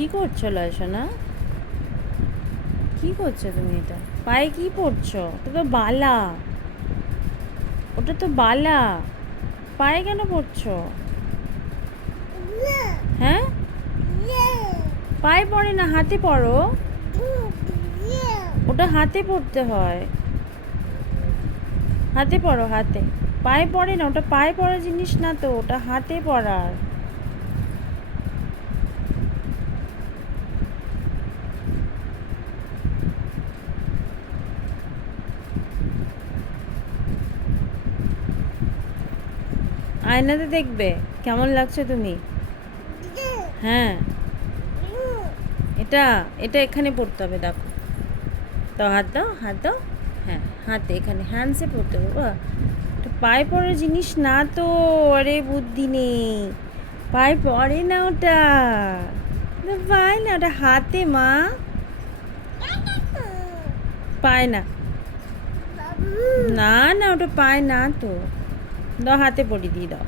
কি করছো লয়সোনা? কি করছো তুমি? এটা পায়ে কি পরছো? ওটা তো বালা, ওটা তো বালা। পায়ে কেন পরছো? হ্যাঁ, পায়ে পড়ে না, হাতে পরো। ওটা হাতে পরতে হয়, হাতে পরো, হাতে। পায়ে পড়ে না, ওটা পায়ে পড়া জিনিস না তো, ওটা হাতে পরার। আয়নাতে দেখবে কেমন লাগছে তুমি। হ্যাঁ, এটা এটা এখানে পড়তে হবে, দেখো তো, হাত দাও, হাত দাও। হ্যাঁ, হাতে এখানে হ্যান্ডসে পড়তে হবে বাবা। এটা পায়ে পড়ার জিনিস না তো। আরে বুদ্ধি নেই, পায়ে পড়ে না ওটা। ওটা পায় না, ওটা হাতে মা। পায় না, না না, ওটা পায় না তো। দাও, হাতে পরিয়ে দিয়ে দাও।